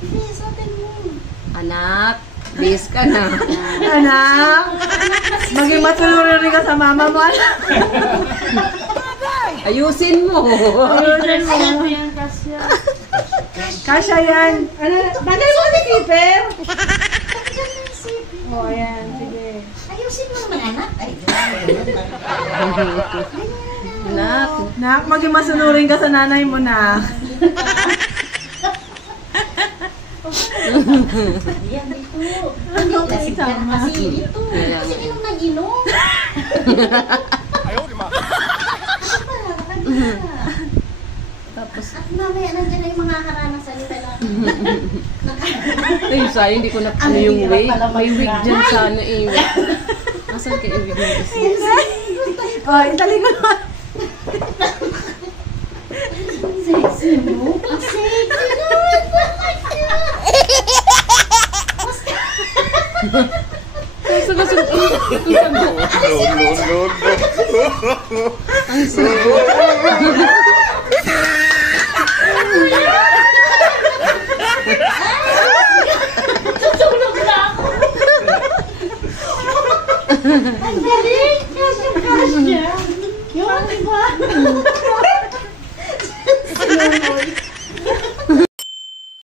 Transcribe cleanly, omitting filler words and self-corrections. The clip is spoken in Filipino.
Bilis, open mo. Anak, please ka na. Anak, maging matulungan rin ka sa mama mo. Ayusin mo. Ayusin mo. Ayan po yan, kasya. Kasya yan. Ano, bagay mo ni Keeper. Oh, ayan, sige. Ayusin mo naman, anak. Ay, Anak. Nak, maging masunurin ka sa nanay mo na. yan dito. Lasing ka na kasi ito. Kasi inom ng inom. Ayaw, di ma. Tapos, at mamaya nandiyan na yung mga haranas sa nila lang. Ay, sayang hindi ko na ano yung wig. May wig dyan sana eh. Asan ka yung wig mo kasi? Oh, itali ko na. Sexy mo? Ang sexy naman. Gusto ko sa... No, no, no. Ang sarap. Tutulog na ako. Ang galing.